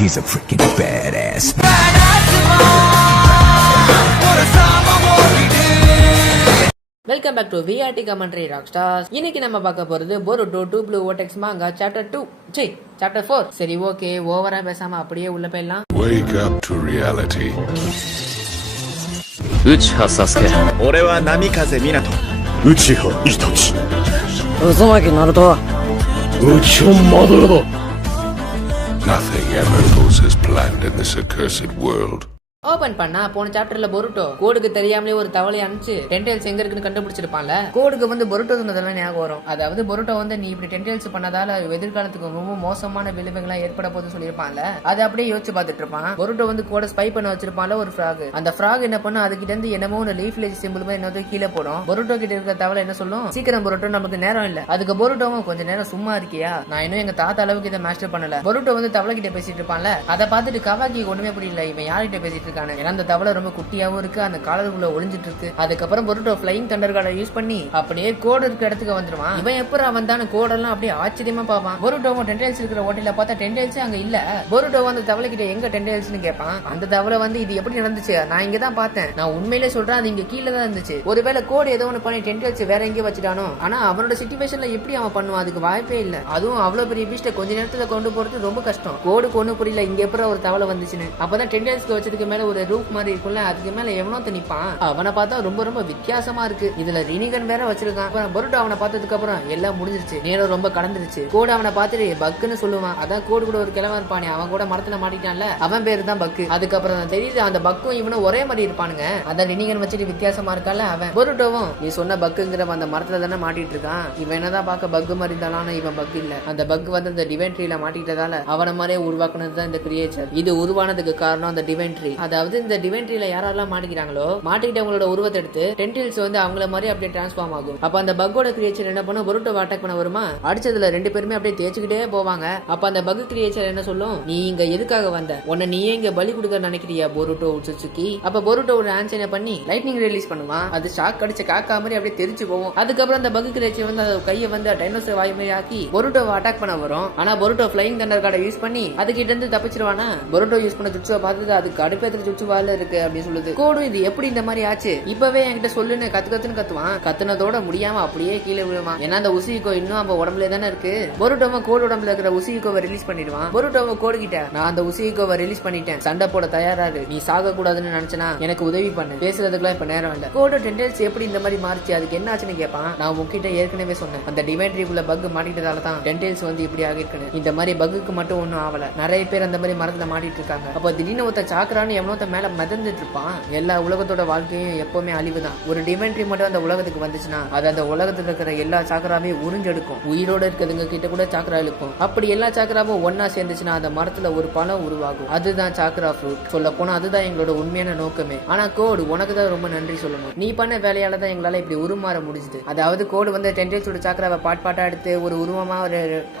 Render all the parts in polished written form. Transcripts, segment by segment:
He's a freaking badass. Welcome back to VRT commentary rockstars. இன்னைக்கு நம்ம பார்க்க போறது Boruto 2 Blue Vortex manga chapter 2 chapter 4. சரி, okay, ஓவரா பேசாம அப்படியே உள்ள போயிடலாம். Wake up to reality. Uchiha Sasuke. 俺は波風湊。内葉イタチ。渦巻ナルト。内葉マドラだ。 Nothing ever goes as planned in this accursed world. Open பண்ணா போன சாப்டர்ல பொருட்டோ கோடுக்கு தெரியாமலே ஒரு தவளை அனுப்பிச்சு டென்டெயில்ஸ் எங்க இருக்குன்னு கண்டுபிடிச்சிருப்பான்ல. கோடுக்கு வந்து பொருட்டோ சொன்னதெல்லாம் ஞாபகம் வரும். அதாவது பொருட்டோ வந்து நீ இப்படி டென்டெயில்ஸ் பண்ணதால எதிர்காலத்துக்கு ரொம்ப மோசமான விளைவுகளா ஏற்பட போது சொல்லியிருப்பான்ல. அதை அப்படியே யோசிச்சு பார்த்துட்டு இருப்பான். பொருட்டோ வந்து கோட ஸ்பை பண்ண வச்சிருப்பான்ல ஒரு ஃப்ராக். அந்த ஃப்ராக் என்ன பண்ணா அதுகிட்ட இருந்து என்னமோ ஒரு லீஃப் லேஜ் சிம்பிள் மாதிரி என்னது கீழே போடும். பொருட்டோ கிட்ட இருக்கிற தவளை என்ன சொல்லும், சீக்கிரம் பொருட்டோ, நமக்கு நேரம் இல்ல. அதுக்கு பொருட்டோவும் கொஞ்ச நேரம் சும்மா இருக்கியா, நான் இன்னும் எங்க தாத்தா அளவுக்கு இதை மாஸ்டர் பண்ணல. பொருட்டோ வந்து தவளை கிட்ட பேசிட்டு இருப்பான்ல. அதை பார்த்துட்டு கவாக்கி ஒண்ணுமே புரியல, இவன் யார்கிட்ட பேசிட்டு இருக்கானு. ஏன்னா அந்த தவளை ரொம்ப குட்டியாவும் இருக்கு, அந்த காலருக்குள்ள ஒளிஞ்சிட்டு இருக்கு. அதுக்கப்புறம் பொருட்டோ ஃபிளைங் தண்டர் கார்டை யூஸ் பண்ணி அப்படியே கோடு இருக்க இடத்துக்கு வந்துருவான். இவன் எப்பறம் வந்தானு கோடெல்லாம் அப்படியே ஆச்சரியமா பாப்பான். பொருட்டோவும் டென்டெயில்ஸ் இருக்கிற ஹோட்டல்ல பார்த்தா டென்டெயில்ஸ் அங்க இல்ல. பொருட்டோ வந்து தவளை கிட்ட எங்க டென்டெயில்ஸ்னு கேட்பான். அந்த தவளை வந்து இது எப்படி நடந்துச்சு, நான் இங்க தான் பார்த்தேன், நான் உண்மையிலே சொல்றேன், அது இங்க கீழே தான் இருந்துச்சு. ஒருவேளை கோடு ஏதோ ஒன்று பண்ணி டென்டெயில்ஸ் வேற எங்கேயும் வச்சுட்டானோ. ஆனா அவனோட சிச்சுவேஷன்ல எப்படி அவன் பண்ணுவான், அதுக்கு வாய்ப்பே இல்ல. அதுவும் அவ்வளவு பெரிய பீஸ்ட கொஞ்ச நேரத்துல கொண்டு போறது ரொம்ப கஷ்டம். கோடுக்கு ஒண்ணு புரியல, இங்க எப்பறம் ஒரு தவளை வந்துச்சுன்னு. அப்பதான் டென்டெயில்ஸ்க்கு வச்சதுக்கு மேல ஒரு ரூப் மாதிரி இருக்கும்ல, அதுக்கு மேல எவனோ நிப்பான். அவனை பார்த்தா ரொம்ப ரொம்ப வித்தியாசமா இருக்கு. இதுல ரினிகன் வேற வச்சிருக்கான். பொருட்டோ அவனை பார்த்ததுக்கு அப்புறம் எல்லாம் முடிஞ்சிருச்சு, நேரம் ரொம்ப கடந்துருச்சு. கோடு அவனை பார்த்துட்டு பக்குன்னு சொல்லுவான். அதான் கோடு கூட ஒரு கிழவன் இருப்பானே, அவன் கூட மரத்துல மாட்டிட்டான்ல, அவன் பேரு தான் பக்கு. அதுக்கப்புறம் தான் தெரியுது அந்த பக்கும் இவனும் ஒரே மாதிரி இருப்பானுங்க. அதான் ரினிகன் வச்சுட்டு வித்தியாசமா இருக்கால அவன். பொருட்டோவும் நீ சொன்ன பக்குங்கிற அந்த மரத்துல தானே மாட்டிட்டு இருக்கான். இவன் என்னதான் பார்க்க பக்கு மாதிரி இருந்தாலும் இவன் பக்கு இல்ல. அந்த பக் வந்து அந்த டிவைன் ட்ரீல மாட்டிட்டதால அவனை மாதிரியே உருவாக்குனதுதான் இந்த கிரியேச்சர். இது உருவானதுக்கு காரணம் அந்த டிவைன் ட்ரீ. அதாவது இந்த டிவைன் ட்ரீல யாரெல்லாம் மாட்டிக்கிறாங்களோ, மாட்டிக்கிட்டவங்களோட உருவத்தை எடுத்து டென்டெயில்ஸ் வந்து அவங்கள மாதிரி அப்படியே டிரான்ஸ்ஃபார்ம் ஆகும். அப்ப அந்த பக்கோட கிரியேச்சர் என்ன பண்ணும், பொருட்டோ அட்டாக் பண்ண வருமா, அடிச்சதுல ரெண்டு பேருமே அப்படியே தேய்ச்சிக்கிட்டே போவாங்க. அப்ப அந்த பக் கிரியேச்சர் என்ன சொல்லும், நீ இங்க எதுக்காக வந்த, உன்னை நீயே இங்க பலி கொடுக்க நினைக்கிறியா பொருட்டோ சுசுகி. அப்ப பொருட்டோ ஒரு ஆன்சனை பண்ணி லைட்னிங் ரிலீஸ் பண்ணுவான். அது ஷாக் அடிச்ச காக்கா மாதிரி அப்படியே தெரிச்சு போகும். அதுக்கப்புறம் அந்த பக் கிரியேச்சர் வந்து கையை வந்து டைனோசர் வாய் மாதிரி ஆக்கி பொருட்டோவை அட்டாக் பண்ண வரும். ஆனா பொருட்டோ ஃபிளைங் தண்டர் கார்டை யூஸ் பண்ணி அதுகிட்ட இருந்து தப்பிச்சிருவானா. பொருட்டோ யூஸ் பண்ண சுட்சுவை பார்த்துட்டு அது கடுப்பேற்ற சுட்சுவால இருக்கு அப்படின்னு சொல்லுது. கோடும் இது எப்படி இந்த மாதிரி ஆச்சு, இப்பவே என்கிட்ட சொல்லுன்னு கத்துன்னு கத்துவான். கத்துனதோட முடியாம அப்படியே கீழே விழுவான். ஏன்னா அந்த உசிகோ இன்னும் அவன் உடம்புல தானே இருக்கு. பொருட்டோவை கோடு உடம்புல இருக்கிற உசிகோவை ரிலீஸ் பண்ணிடுவான். பொருட்டோவை கோடு கிட்ட, நான் அந்த உசிகோவை ரிலீஸ் பண்ணிட்டேன், சண்டை போட தயாராரு, நீ சாக கூடாதுன்னு நினைச்சனா எனக்கு உதவி பண்ணு, பேசுறதுக்குலாம் இப்ப நேரம் இல்ல. கோடு டென்டெயில்ஸ் எப்படி இந்த மாதிரி மாறிச்சு, அதுக்கு என்ன ஆச்சுன்னு கேட்பான். நான் உங்ககிட்ட ஏற்கனவே சொன்னேன், அந்த டிவைன் ட்ரீக்குள்ள பக் மாட்டிட்டதால தான் டென்டெயில்ஸ் வந்து இப்படி ஆகிருக்குன்னு. இந்த மாதிரி பக்குக்கு மட்டும் ஒன்னும் ஆகல, நிறைய பேர் அந்த மாதிரி மரத்துல மாட்டிட்டு இருக்காங்க. அப்ப திடீர்னு ஒருத்த சாக்கரான்னு எவனோத்த மேல மிதந்துட்டு இருப்பான். எல்லா உலகத்தோட வாழ்க்கையும் எப்பவுமே அழிவுதான். ஒரு டிவைன் ட்ரீ மட்டும் அந்த உலகத்துக்கு வந்துச்சுன்னா அது அந்த உலகத்துல இருக்கிற எல்லா சாக்கராவே உறிஞ்செடுக்கும். உயிரோட இருக்கிறதுங்க கிட்ட கூட சாக்கரா இருக்கும். அப்படி எல்லா சாக்கராவும் ஒன்னா சேர்ந்துச்சுன்னா அந்த மரத்துல ஒரு பழம் உருவாகும். அதுதான் சாக்கரா ஃப்ரூட். சொல்ல போனா அதுதான் எங்களோட உண்மையான நோக்கமே. ஆனா கோடு உனக்கு தான் ரொம்ப நன்றி சொல்லணும், நீ பண்ண வேலையால தான் எங்களால இப்படி உருமாற முடிஞ்சுது. அதாவது கோடு வந்து டென்டெயில்ஸோட சாக்கராவை பாட்டா எடுத்து ஒரு உருவமா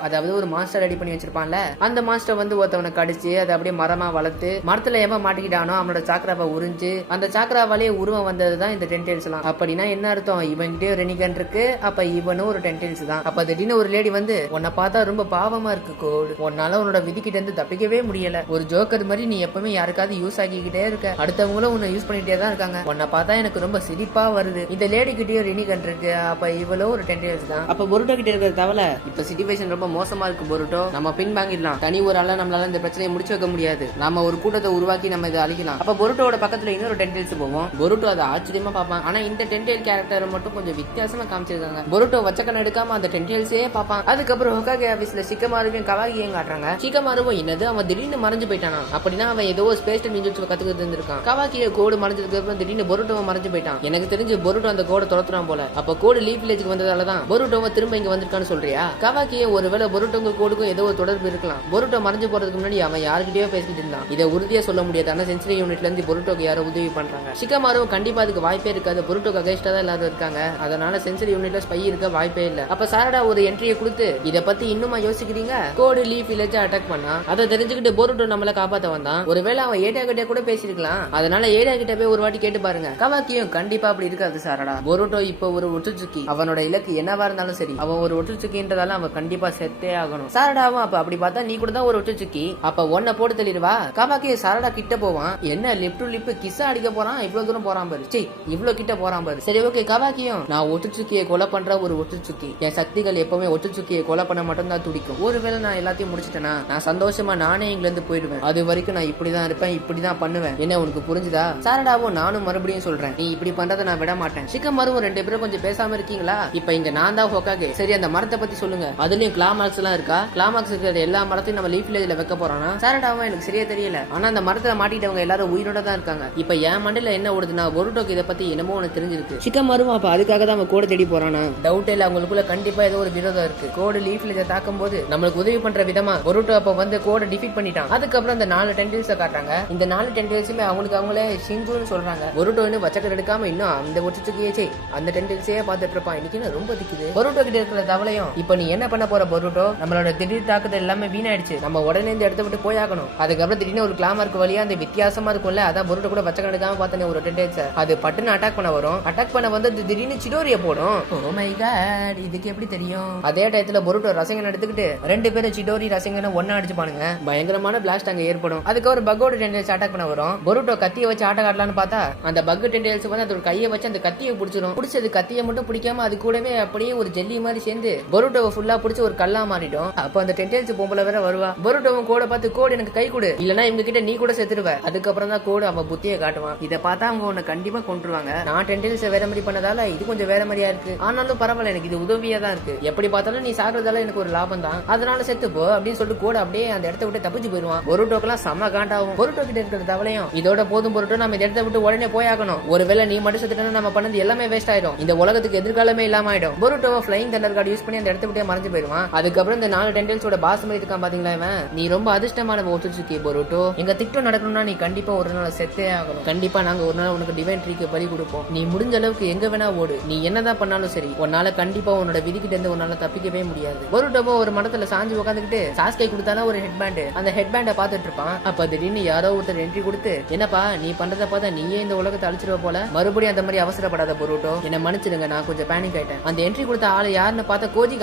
அதாவது ஒரு மாஸ்டர் ரெடி பண்ணி வச்சிருப்பான்ல. அந்த மாஸ்டர் வந்து ஒருத்தவனை கடிச்சு அதை அப்படியே மரமா வளர்த்து மரத்துல எவன் மாட்டிக்கிட்டானோ அவனோட சாக்கராவை உறிஞ்சு அந்த சாக்கராவாலேயே உருவம் வந்ததுதான் இந்த டென்டெயில்ஸ் எல்லாம். அப்படின்னா என்ன அர்த்தம், இவன்கிட்டே ஒரு ரெனிகன் இருக்கு, அப்ப இவனும் ஒரு டென்டெயில்ஸ் தான். அப்ப திடீர்னு ஒரு லேடி வந்து, உன்னை பார்த்தா ரொம்ப பாவமா இருக்கு கோடு, உன்னால உன்னோட விதி கிட்ட இருந்து தப்பிக்கவே முடியல, ஒரு ஜோக்கர் மாதிரி நீ எப்பவுமே யாருக்காவது யூஸ் ஆக்கிக்கிட்டே இருக்க, அடுத்தவங்களும் உன்னை யூஸ் பண்ணிட்டே தான் இருக்காங்க, உன்னை பார்த்தா எனக்கு ரொம்ப சிரிப்பா வருது, இந்த லேடி கிட்டயும் ரெனிகன் இருக்கு, அப்ப இவளும் ஒரு டென்டெயில்ஸ் தான். அப்ப பொருட்டோ கிட்ட இருக்கிற தவளை, இப்ப சிச்சுவேஷன் ரொம்ப மோசமா இருக்கு பொருட்டோ, நம்ம பின் வாங்கிடலாம், தனி ஒரு ஆளா நம்மளால இந்த பிரச்சனையை முடிச்சு வைக்க முடியாது, நாம ஒரு கூட்டத்தை உருவாக்கி நம்ம இதை அழிக்கலாம். அப்ப பொருட்டோட பக்கத்துல இன்னொரு டென்டெயில்ஸ் போவோம். பொருட்டோ அதை ஆச்சரியமா பார்ப்பான். ஆனா இந்த டென்டெயில் கேரக்டர் மட்டும் கொஞ்சம் வித்தியாசமா காமிச்சிருக்காங்க. பொருட்டோ வச்சக்கண்ண எடுக்காம அந்த டென்டெயில்ஸே பார்ப்பான். அதுக்கப்புறம் ஹோகாகே ஆபீஸ்ல ஷிகமாருவையும் கவாகியையும் காட்டுறாங்க. ஷிகமாருவும் என்னது அவன் திடீர்னு மறைஞ்சு போயிட்டானா, அப்படின்னா அவன் ஏதோ ஸ்பேஸ் நிஞ்சுட்சு கத்துக்கிட்டு இருந்திருக்கான். கவாகிய கோடு மறைஞ்சதுக்கு அப்புறம் திடீர்னு பொருட்டோவை மறைஞ்சு போயிட்டான். எனக்கு தெரிஞ்சு பொருட்டோ அந்த கோடை துரத்துறான் போல. அப்ப கோடு லீஃப் வில்லேஜுக்கு வந்ததாலதான் பொருட்டோவை திரும்ப இங்க வந்திருக்கான்னு சொல்றியா. கவாகிய ஒருவேளை பொருட்டோங்க கோடுக்கும் ஏதோ ஒரு தொடர்பு இருக்கலாம். பொருட்டோ மறைஞ்சு போறதுக்கு முன்னாடி அவன் யாருக்கிட்டயோ பேசிட்டு இருந்தான். இதை உறுதியா சொல்ல முடியாது, ஆனா சென்சரி யூனிட்ல இருந்து பொருட்டோக்கு யாரோ உதவி பண்றாங்க. ஷிகமாரு கண்டிப்பா அதுக்கு வாய்ப்பே இருக்காது. பொருட்டோக்கு அகைன்ஸ்டா தான் எல்லாரும் இருக்காங்க. அதனால சென்சரி யூனிட்ல ஸ்பை இருக்க வாய்ப்பே இல்ல. அப்ப சாரடா ஒரு என்ட்ரியை கொடுத்து இத பத்தி இன்னுமா யோசிக்கிறீங்க, கோடு லீஃப் வில்லேஜ் அட்டாக் பண்ணா அதை தெரிஞ்சுக்கிட்டு பொருட்டோ நம்மள காப்பாத்த வந்தான். ஒருவேளை அவன் ஏடா கிட்ட கூட பேசிருக்கலாம். அதனால ஏடா கிட்ட போய் ஒரு வாட்டி கேட்டு பாருங்க. கவாக்கியும் கண்டிப்பா அப்படி இருக்காது சாரடா. பொருட்டோ இப்ப ஒரு ஒட்டுச்சுக்கி. அவனோட இலக்கு என்னவா இருந்தாலும் சரி, அவன் ஒரு ஒட்டுச்சுக்கின்றதால அவன் கண்டிப்பா செத்தே ஆகணும். சாரடாவும் அப்ப அப்படி பார்த்தா நீ கூட தான் ஒரு ஒட்டுச்சுக்கி. அப்ப ஒன்ன போட்டு தெளிவா. கவாக்கி சாரடா கிட்ட போவான். என்ன லிப் டு லிப் கிஸ்ஸா அடிக்க போறான். இவ்வளவு தூரம் போறான் பாரு. சீ, இவ்வளவு கிட்ட போறான் பாரு. சரி ஓகே, கவாக்கியும் நான் ஒட்டுச்சுக்கியை கொலை பண்ற ஒரு ஒட்டுச்சுக்கி. என் சக்திகள் எப்பவுமே ஒட்டுச்சுக்கியை கொலை பண்ண மட்டும் தான் துடிக்கும். ஒருவேளை நான் எல்லாத்தையும் முடிச்சிட்டேன்னா நான் சந்தோஷமா நானே இங்க இருந்து போயிடுவேன். அது வரைக்கும் நான் இப்படிதான் இருப்பேன், இப்படிதான் பண்ணுவேன். என்ன உனக்கு புரிஞ்சுதா? சாரடாவும் நானும் மறுபடியும் சொல்றேன், நீ இப்படி பண்றதை நான் விட மாட்டேன். ஷிகமாரும் ரெண்டு பேரும் கொஞ்சம் பேசாம இருக்கீங்களா? இப்ப இங்க நான் தான் ஹோக்காகே. சரி, அந்த மரத்தை பத்தி சொல்லுங்க. அதுலயும் கிளாமாக்ஸ் எல்லாம் இருக்கா? கிளாமாக்ஸ் இருக்கிற எல்லா மரத்தையும் நம்ம லீஃப் வில்லேஜ்ல வைக்க போறோம்னா? சாரடாவும் எனக்கு சரியா தெரியல. ஆனா அந்த மரத்துல மாட்டிட்டவங்க எல்லாரும் உயிரோட தான் இருக்காங்க. இப்ப என் மண்டையில என்ன ஓடுதுன்னா, பொருட்டோக்கு இதை பத்தி என்னமோ உனக்கு தெரிஞ்சிருக்கு. ஷிகமாரும் அப்ப அதுக்காக தான் அவன் கோடு தேடி போறானா? டவுட் இல்ல, அவங்களுக்குள்ள கண்டிப்பா ஏதோ ஒரு விரோதம் இருக்கு. கோடு லீஃப் வில்லேஜை தாக்கும் போது நம்மளுக்கு உதவி பண்ற விதமா பொருட்டோ அப்ப வந்து கோடை டிஃபீட் பண்ணிட்டான். அதுக்கப்புறம் அந்த 4 டென்டில்ஸை காட்டாங்க. இந்த 4 டென்டில்ஸுமே அவங்களே ஷிங்குன்னு சொல்றாங்க. பொருட்டோ இன்னும் வச்சக்கர் எடுக்காம இன்னும் அந்த ஒட்டுச்சுக்கியே அந்த டென்டில்ஸையே பார்த்துட்டு இருப்பான். இன்னைக்கு ரொம்ப திக்குது. பொருட்டோ கிட்ட இருக்கிற தவளையும் இப்ப நீ என்ன பண்ண போற பொருட்டோ? நம்மளோட திடீர் தாக்குதல் எல்லாமே வீணாயிடுச்சு. நம்ம உடனே இந்த இடத்த விட்டு போயாகணும். அதுக்கப்புறம் திடீர்னு ஒரு கிளாமருக்கு வழியா அந்த வித்தியாசமா இருக்கும்ல, அதான் பொருட்டோ கூட வச்சக்கர் எடுக்காம பார்த்தனே ஒரு டென்டில்ஸ். அது பட்டுன்னு அட்டாக் பண்ண வரும். அட்டாக் பண்ண வந்து திடீர்னு சிடோரிய போடும். ஓ மை காட், இதுக்கு எப்படி தெரியும்? அதே டயத்துல பொருட்டோ ரசங்கன் எடுத்துக்கிட்டு 2 பேரும் சிடோரி ரசங்கன ஒன்னா அடிச்சுப்பானுங்க. பயங்கரமான பிளாஸ்ட் அங்க ஏற்படும். அதுக்கப்புறம் பக்கோட டென்டல்ஸ் அட்டாக் பண்ண வரும். பொருட்டோ கத்தியை வச்சு ஆட்ட காட்டலான்னு பார்த்தா அந்த பக் டென்டல்ஸ் வந்து அதோட கையை வச்சு அந்த கத்தியை பிடிச்சிடும். பிடிச்சது கத்தியை மட்டும் பிடிக்காம அது கூடவே அப்படியே ஒரு ஜெல்லி மாதிரி சேர்ந்து பொருட்டோவை ஃபுல்லா பிடிச்சி ஒரு கல்லா மாறிடும். அப்ப அந்த டென்டல்ஸ் பொம்பளை வேற வருவா. பொருட்டோவும் கோட பார்த்து, கோடு எனக்கு கை கொடு, இல்லனா இவங்க கிட்ட நீ கூட செத்துருவ. அதுக்கப்புறம் தான் கோடு அவன் புத்தியை காட்டுவான். இதை பார்த்தா அவங்க உன்னை கண்டிப்பா கொண்டுருவாங்க. நான் டென்டல்ஸ் வேற மாதிரி பண்ணதால இது கொஞ்சம் வேற மாதிரியா இருக்கு. ஆனாலும் பரவாயில்ல, எனக்கு இது உதவியா தான் இருக்கு. எப்படி பார்த்தாலும் நீ சாகுறதால எனக்கு ஒரு லாபம் தான். அதனால செத்து போ அப்படின்னு சொல்லிட்டு கூட அப்படியே அந்த இடத்த விட்டு தப்பிச்சு போயிருவான். பொருட்டோக்கெல்லாம் செம்ம காண்டாகும். பொருட்டோ கிட்ட இருக்கிற தவளையும் இதோட போதும் பொருட்டோ, நம்ம இந்த இடத்த விட்டு உடனே போயாகணும். ஒருவேளை நீ மட்டும் செத்துட்டா நம்ம பண்ணது எல்லாமே வேஸ்ட் ஆயிடும். இந்த உலகத்துக்கு எதிர்காலமே இல்லாம ஆயிடும். பொருட்டோவை ஃப்ளைங் தண்டர் கார்டு யூஸ் பண்ணி அந்த இடத்த விட்டே மறைஞ்சு போயிருவான். அதுக்கப்புறம் இந்த 4 டென்டல்ஸோட பாஸ் மாதிரி இருக்கான் பாத்தீங்களா இவன். நீ ரொம்ப அதிர்ஷ்டமான ஒத்துச்சுக்கி பொருட்டோ. எங்க திட்டம் நடக்கணும்னா நீ கண்டிப்பா ஒரு நாள் செத்தே ஆகணும். கண்டிப்பா நாங்க ஒரு நாள் உனக்கு டிவைன் ட்ரீக்கு பலி கொடுப்போம். நீ முடிஞ்ச அளவுக்கு எங்க வேணா ஓடு. நீ என்னதான் பண்ணாலும் சரி, உன்னால கண்டிப்பா உன்னோட விதிக்கிட்ட இருந்து உன்னால தப்பிக்கவே முடியாது. பொருட்டோவோ ஒரு மடத்துல சாஞ்சி உட்காந்துக்கிட்டு சாஸ்கை கொடுத்தாலும் ஒரு ஹெட் பேண்ட், அந்த ஹெட் பேண்டை பாத்துட்டு இருப்பான். அப்ப திடீர்னு யாரோ ஒருத்தர் என்ட்ரி கொடுத்து, என்னப்பா நீ பண்றத பார்த்தா நீயே இந்த உலகத்தை அழிச்சிருவ போல, மறுபடியும் அந்த மாதிரி அவசரப்படாத பொருட்டோ, என்ன மன்னிச்சிடுங்க, நான் கொஞ்சம் பேனிக் ஆயிட்டேன். அந்த என்ட்ரி கொடுத்த ஆளு யாருன்னு பார்த்தா கோஜி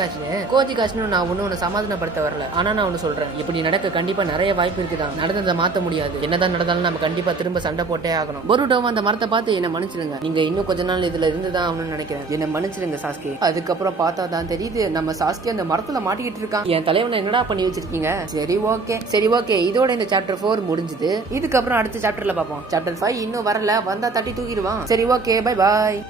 காஷ்னு. நான் ஒன்னு சமாதானப்படுத்த வரல. ஆனா நான் ஒன்னு சொல்றேன், இப்படி நடக்க கண்டிப்பா நிறைய வாய்ப்பு இருக்குதான். நடந்ததை மாத்த முடியாது. என்னதான் நடந்தாலும் நம்ம கண்டிப்பா திரும்ப சண்டை போட்டே ஆகணும். பொருட்டோவும் அந்த மரத்தை பார்த்து, என்ன மன்னிச்சிடுங்க, நீங்க இன்னும் கொஞ்ச நாள் இதுல இருந்துதான் ஆகணும்னு நினைக்கிறேன், என்ன மன்னிச்சிடுங்க சாஸ்கே. அதுக்கப்புறம் பார்த்தா தான் தெரியுது நம்ம சாஸ்கே அந்த மரத்துல மாட்டிக்கிட்டு இருக்கான். என் தலைவனை என்னடா பண்ணி வச்சிருக்கீங்க? சரி ஓகே, இதோட இந்த சாப்டர் 4 முடிஞ்சது. இதுக்கப்புறம் அடுத்த சாப்டர்ல பார்ப்போம். சாப்டர் 5 இன்னும் வரல, வந்தா தட்டி தூக்கிடுவான். சரி ஓகே, பை பாய்.